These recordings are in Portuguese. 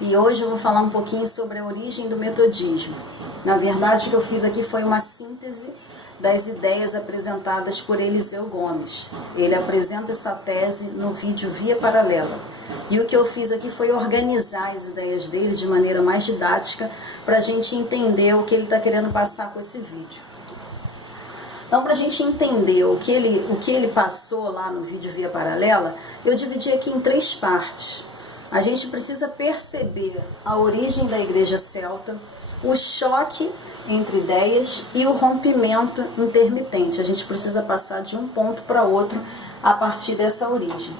e hoje eu vou falar um pouquinho sobre a origem do metodismo. Na verdade, o que eu fiz aqui foi uma síntese das ideias apresentadas por Eliseu Gomes. Ele apresenta essa tese no vídeo Via Paralela. E o que eu fiz aqui foi organizar as ideias dele de maneira mais didática para a gente entender o que ele está querendo passar com esse vídeo. Então, para a gente entender o que ele passou lá no vídeo Via Paralela, eu dividi aqui em 3 partes. A gente precisa perceber a origem da igreja celta, o choque entre ideias e o rompimento intermitente. A gente precisa passar de um ponto para outro a partir dessa origem.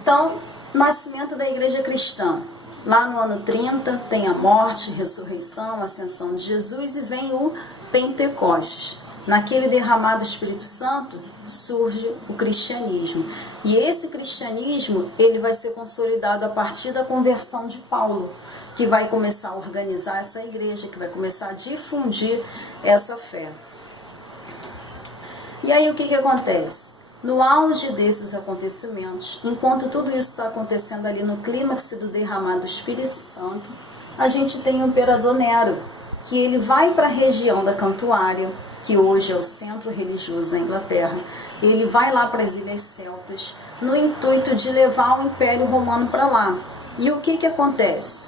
Então, nascimento da igreja cristã. Lá no ano 30 tem a morte, ressurreição, ascensão de Jesus e vem o Pentecostes. Naquele derramado Espírito Santo surge o cristianismo. E esse cristianismo ele vai ser consolidado a partir da conversão de Paulo, que vai começar a organizar essa igreja, que vai começar a difundir essa fé. E aí o que acontece? No auge desses acontecimentos, enquanto tudo isso está acontecendo ali no clímax do derramado do Espírito Santo, a gente tem o imperador Nero, que ele vai para a região da Cantuária, que hoje é o centro religioso da Inglaterra. Ele vai lá para as Ilhas Celtas, no intuito de levar o Império Romano para lá. E o que acontece?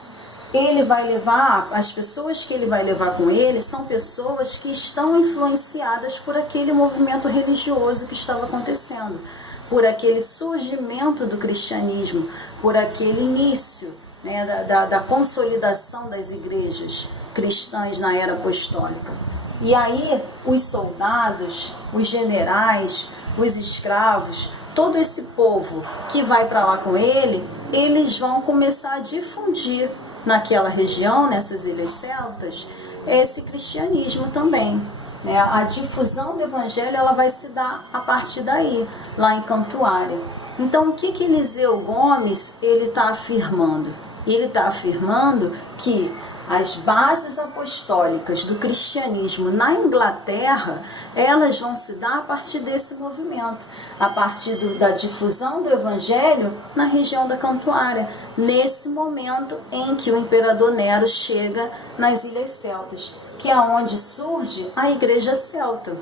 Ele vai levar, as pessoas que ele vai levar com ele são pessoas que estão influenciadas por aquele movimento religioso que estava acontecendo, por aquele surgimento do cristianismo, por aquele início, né, da consolidação das igrejas cristãs na era apostólica. E aí os soldados, os generais, os escravos, todo esse povo que vai para lá com ele, eles vão começar a difundir naquela região, nessas ilhas celtas, esse cristianismo também. A difusão do evangelho ela vai se dar a partir daí, lá em Cantuária. Então, o que Eliseu Gomes ele está afirmando? Ele está afirmando que as bases apostólicas do cristianismo na Inglaterra, elas vão se dar a partir desse movimento, a partir da difusão do evangelho na região da Cantuária, nesse momento em que o imperador Nero chega nas Ilhas Celtas, que é onde surge a igreja celta,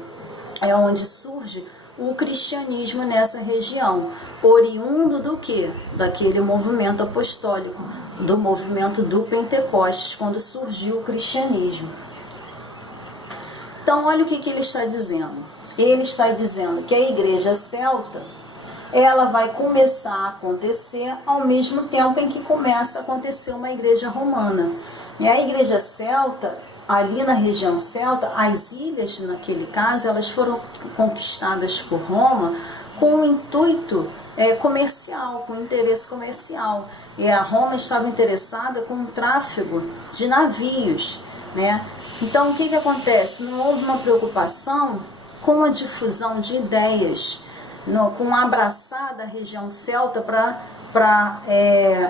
é onde surge o cristianismo nessa região, oriundo do quê? Daquele movimento apostólico, do movimento do Pentecostes, quando surgiu o cristianismo. Então, olha o que ele está dizendo. Ele está dizendo que a igreja celta, ela vai começar a acontecer ao mesmo tempo em que começa a acontecer uma igreja romana. E a igreja celta, ali na região celta, as ilhas, naquele caso, elas foram conquistadas por Roma com o intuito comercial, com interesse comercial. E a Roma estava interessada com o tráfego de navios, né? Então, o que acontece? Não houve uma preocupação com a difusão de ideias, com abraçar da região celta para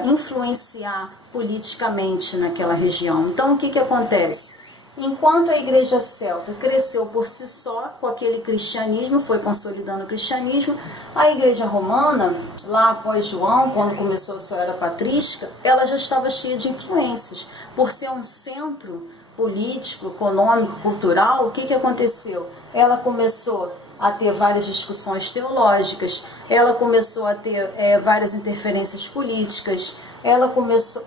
influenciar politicamente naquela região. Então, o que acontece? Enquanto a igreja celta cresceu por si só, com aquele cristianismo, foi consolidando o cristianismo, a igreja romana, lá após João, quando começou a sua era patrística, ela já estava cheia de influências. Por ser um centro político, econômico, cultural, o que aconteceu? Ela começou a ter várias discussões teológicas, ela começou a ter várias interferências políticas,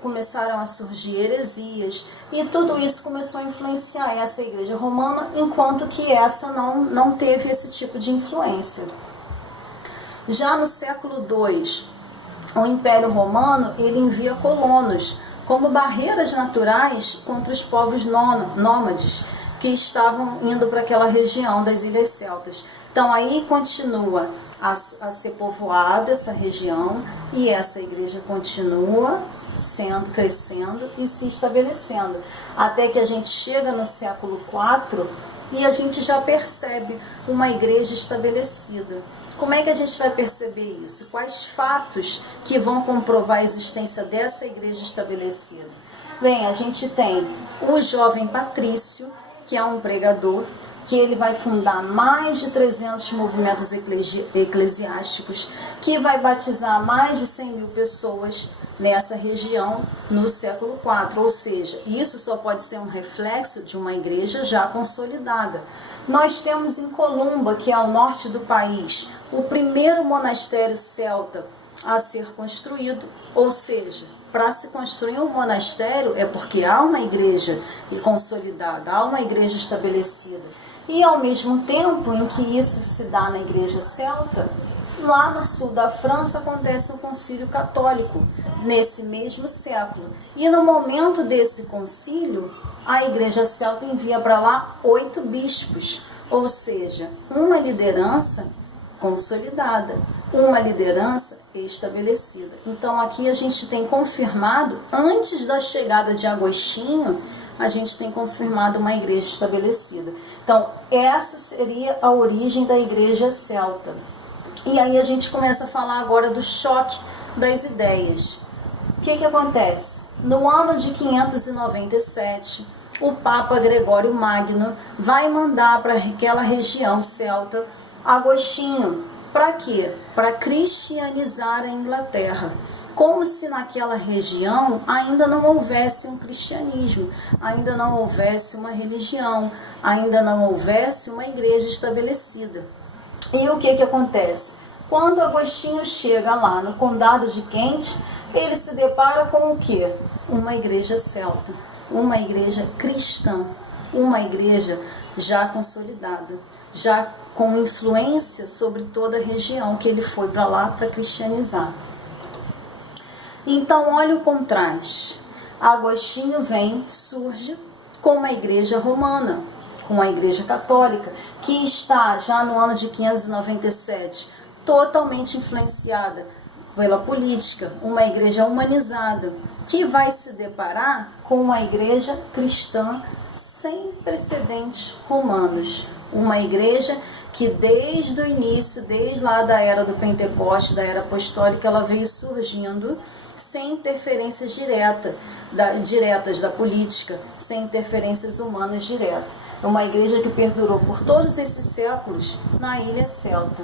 começaram a surgir heresias, e tudo isso começou a influenciar essa igreja romana, enquanto que essa não teve esse tipo de influência. Já no século II, o Império Romano ele envia colonos como barreiras naturais contra os povos nômades que estavam indo para aquela região das Ilhas Celtas. Então aí continua a ser povoada essa região, e essa igreja continua crescendo e se estabelecendo, até que a gente chega no século IV e a gente já percebe uma igreja estabelecida. Como é que a gente vai perceber isso? Quais fatos que vão comprovar a existência dessa igreja estabelecida? Bem, a gente tem o jovem Patrício, que é um pregador, que ele vai fundar mais de 300 movimentos eclesiásticos, que vai batizar mais de 100 mil pessoas nessa região no século IV, ou seja, isso só pode ser um reflexo de uma igreja já consolidada. Nós temos em Columba, que é ao norte do país, o primeiro monastério celta a ser construído, ou seja, para se construir um monastério é porque há uma igreja consolidada, há uma igreja estabelecida. E ao mesmo tempo em que isso se dá na igreja celta, lá no sul da França acontece o concílio católico, nesse mesmo século. E no momento desse concílio, a igreja celta envia para lá 8 bispos, ou seja, uma liderança consolidada, uma liderança estabelecida. Então aqui a gente tem confirmado, antes da chegada de Agostinho, a gente tem confirmado uma igreja estabelecida. Então essa seria a origem da igreja celta. E aí a gente começa a falar agora do choque das ideias. O que acontece? No ano de 597, o Papa Gregório Magno vai mandar para aquela região celta Agostinho. Para quê? Para cristianizar a Inglaterra. Como se naquela região ainda não houvesse um cristianismo, ainda não houvesse uma religião, ainda não houvesse uma igreja estabelecida. E o que acontece? Quando Agostinho chega lá no condado de Kent, ele se depara com o quê? Uma igreja celta, uma igreja cristã, uma igreja já consolidada, já com influência sobre toda a região que ele foi para lá para cristianizar. Então, olha o contraste. Agostinho surge com uma igreja romana, com uma igreja católica, que está já no ano de 597, totalmente influenciada pela política, uma igreja humanizada, que vai se deparar com uma igreja cristã sem precedentes romanos, uma igreja que desde o início, desde lá da era do Pentecoste, da era apostólica, ela veio surgindo sem interferências diretas da política, sem interferências humanas diretas. É uma igreja que perdurou por todos esses séculos na ilha celta.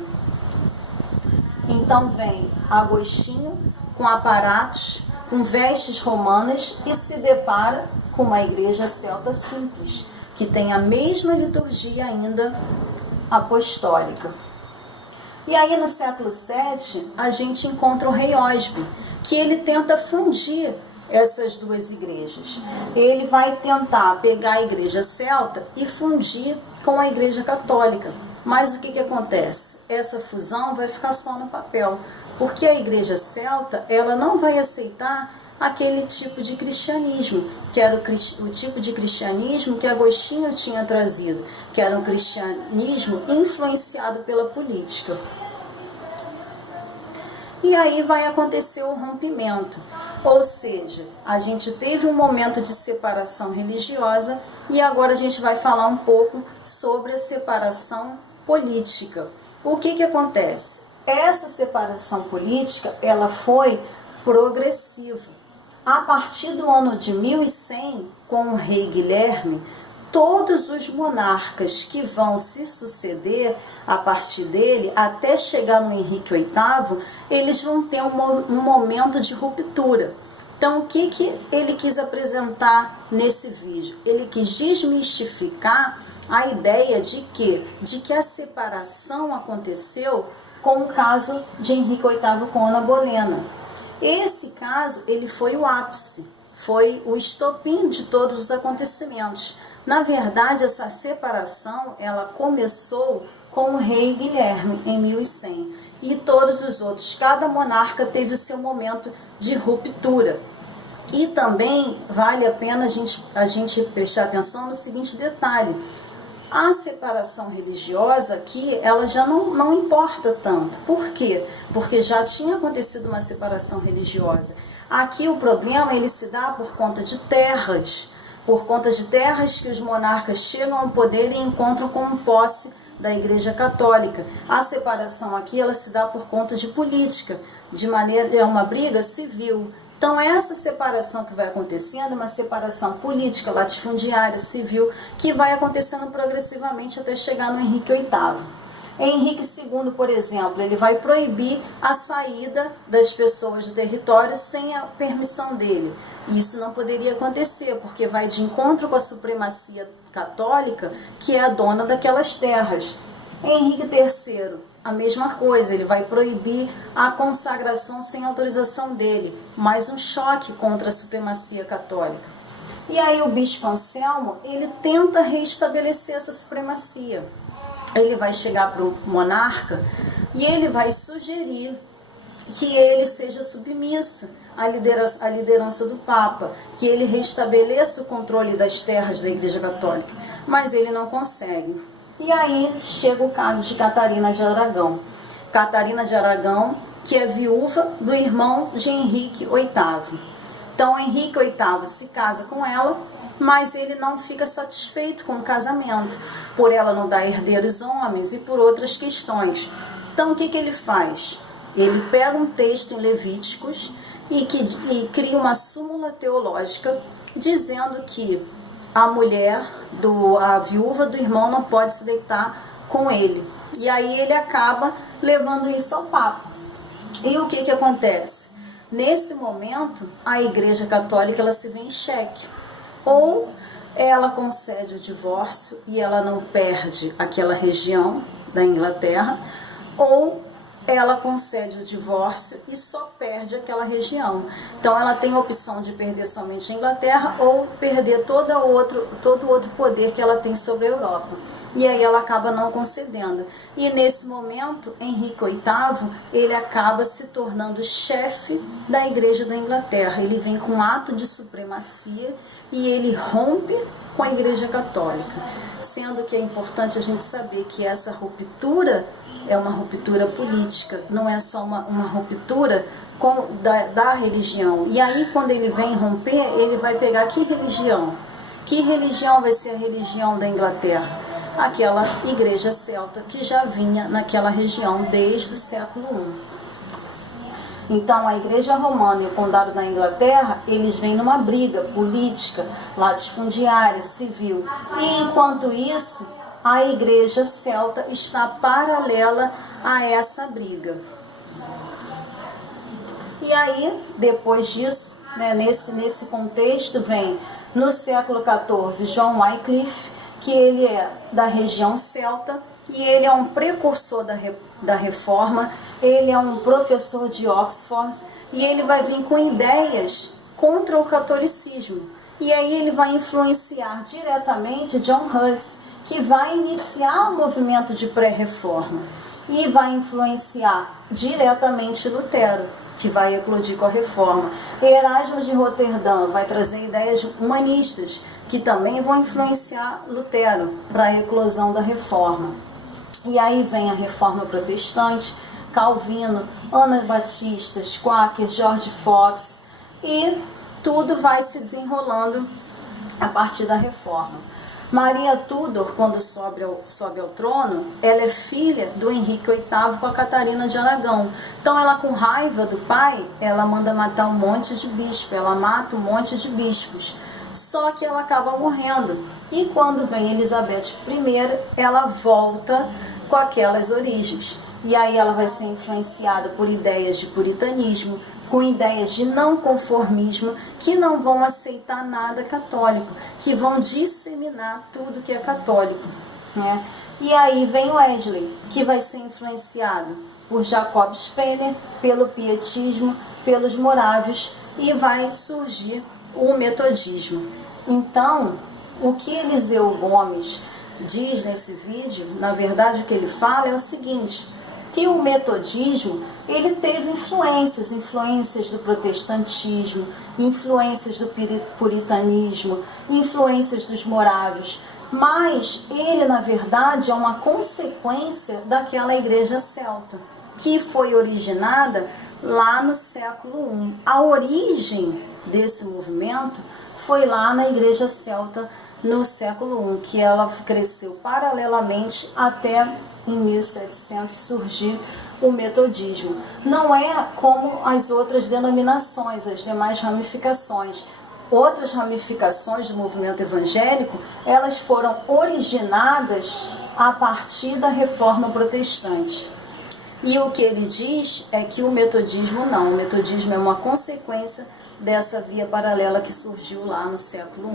Então vem Agostinho com aparatos, com vestes romanas e se depara com uma igreja celta simples, que tem a mesma liturgia ainda apostólica. E aí no século VII a gente encontra o rei Osby, que ele tenta fundir essas duas igrejas. Ele vai tentar pegar a igreja celta e fundir com a igreja católica. Mas o que acontece? Essa fusão vai ficar só no papel, porque a igreja celta ela não vai aceitar aquele tipo de cristianismo, que era o tipo de cristianismo que Agostinho tinha trazido, que era um cristianismo influenciado pela política. E aí vai acontecer o rompimento, ou seja, a gente teve um momento de separação religiosa e agora a gente vai falar um pouco sobre a separação política. O que acontece? Essa separação política, ela foi progressiva. A partir do ano de 1100, com o rei Guilherme, todos os monarcas que vão se suceder a partir dele, até chegar no Henrique VIII, eles vão ter um momento de ruptura. Então, o que ele quis apresentar nesse vídeo? Ele quis desmistificar a ideia de que a separação aconteceu com o caso de Henrique VIII com Ana Bolena. Esse caso, ele foi o ápice, foi o estopim de todos os acontecimentos. Na verdade, essa separação, ela começou com o rei Guilherme, em 1100. E todos os outros, cada monarca teve o seu momento de ruptura. E também vale a pena a gente prestar atenção no seguinte detalhe. A separação religiosa aqui, ela já não importa tanto. Por quê? Porque já tinha acontecido uma separação religiosa. Aqui o problema ele se dá por conta de terras que os monarcas chegam ao poder e encontram como posse da Igreja Católica. A separação aqui ela se dá por conta de política, é uma briga civil Então essa separação que vai acontecendo é uma separação política, latifundiária, civil, que vai acontecendo progressivamente até chegar no Henrique VIII. Henrique II, por exemplo, ele vai proibir a saída das pessoas do território sem a permissão dele. Isso não poderia acontecer, porque vai de encontro com a supremacia católica, que é a dona daquelas terras. Henrique III, a mesma coisa, ele vai proibir a consagração sem autorização dele, mais um choque contra a supremacia católica. E aí o bispo Anselmo, ele tenta restabelecer essa supremacia. Ele vai chegar para o monarca e ele vai sugerir que ele seja submisso à liderança do Papa, que ele restabeleça o controle das terras da Igreja Católica, mas ele não consegue. E aí chega o caso de Catarina de Aragão. Catarina de Aragão, que é viúva do irmão de Henrique VIII. Então Henrique VIII se casa com ela, mas ele não fica satisfeito com o casamento, por ela não dar herdeiros homens e por outras questões. Então o que ele faz? Ele pega um texto em Levíticos e cria uma súmula teológica dizendo que a viúva do irmão não pode se deitar com ele. E aí ele acaba levando isso ao Papa. E o que acontece? Nesse momento, a Igreja Católica ela se vê em xeque. Ou ela concede o divórcio e ela não perde aquela região da Inglaterra, ou ela concede o divórcio e só perde aquela região. Então ela tem a opção de perder somente a Inglaterra ou perder todo o outro poder que ela tem sobre a Europa. E aí ela acaba não concedendo. E nesse momento, Henrique VIII, ele acaba se tornando chefe da Igreja da Inglaterra. Ele vem com um ato de supremacia e ele rompe com a Igreja Católica. Sendo que é importante a gente saber que essa ruptura é uma ruptura política, não é só uma ruptura da religião. E aí, quando ele vem romper, ele vai pegar que religião? Que religião vai ser a religião da Inglaterra? Aquela igreja celta que já vinha naquela região desde o século I. Então, a Igreja Romana e o Condado da Inglaterra, eles vêm numa briga política, latifundiária, civil. E, enquanto isso, a Igreja Celta está paralela a essa briga. E aí, depois disso, né, nesse contexto, vem, no século XIV, John Wycliffe, que ele é da região celta, e ele é um precursor da reforma, ele é um professor de Oxford, e ele vai vir com ideias contra o catolicismo. E aí ele vai influenciar diretamente John Huss, que vai iniciar o movimento de pré-reforma, e vai influenciar diretamente Lutero, que vai eclodir com a reforma. Erasmo de Roterdã vai trazer ideias humanistas, que também vão influenciar Lutero para a eclosão da reforma. E aí vem a reforma protestante, Calvino, Anabatistas, Quaker, George Fox, e tudo vai se desenrolando a partir da reforma. Maria Tudor, quando sobe ao trono, ela é filha do Henrique VIII com a Catarina de Aragão. Então ela, com raiva do pai, ela manda matar um monte de bispos, ela mata um monte de bispos. Só que ela acaba morrendo. E quando vem Elizabeth I, ela volta com aquelas origens. E aí ela vai ser influenciada por ideias de puritanismo, com ideias de não conformismo, que não vão aceitar nada católico, que vão disseminar tudo que é católico, né? E aí vem Wesley, que vai ser influenciado por Jacob Spener, pelo pietismo, pelos morávios, e vai surgir o metodismo. Então, o que Eliseu Gomes diz nesse vídeo, na verdade o que ele fala é o seguinte, que o metodismo, ele teve influências do protestantismo, influências do puritanismo, influências dos morávios, mas ele, na verdade, é uma consequência daquela igreja celta, que foi originada lá no século I. A origem desse movimento foi lá na igreja celta no século I, que ela cresceu paralelamente até em 1700 surgir o metodismo. Não é como as outras denominações, as demais ramificações. Outras ramificações do movimento evangélico, elas foram originadas a partir da Reforma Protestante. E o que ele diz é que o metodismo não, o metodismo é uma consequência dessa via paralela que surgiu lá no século I.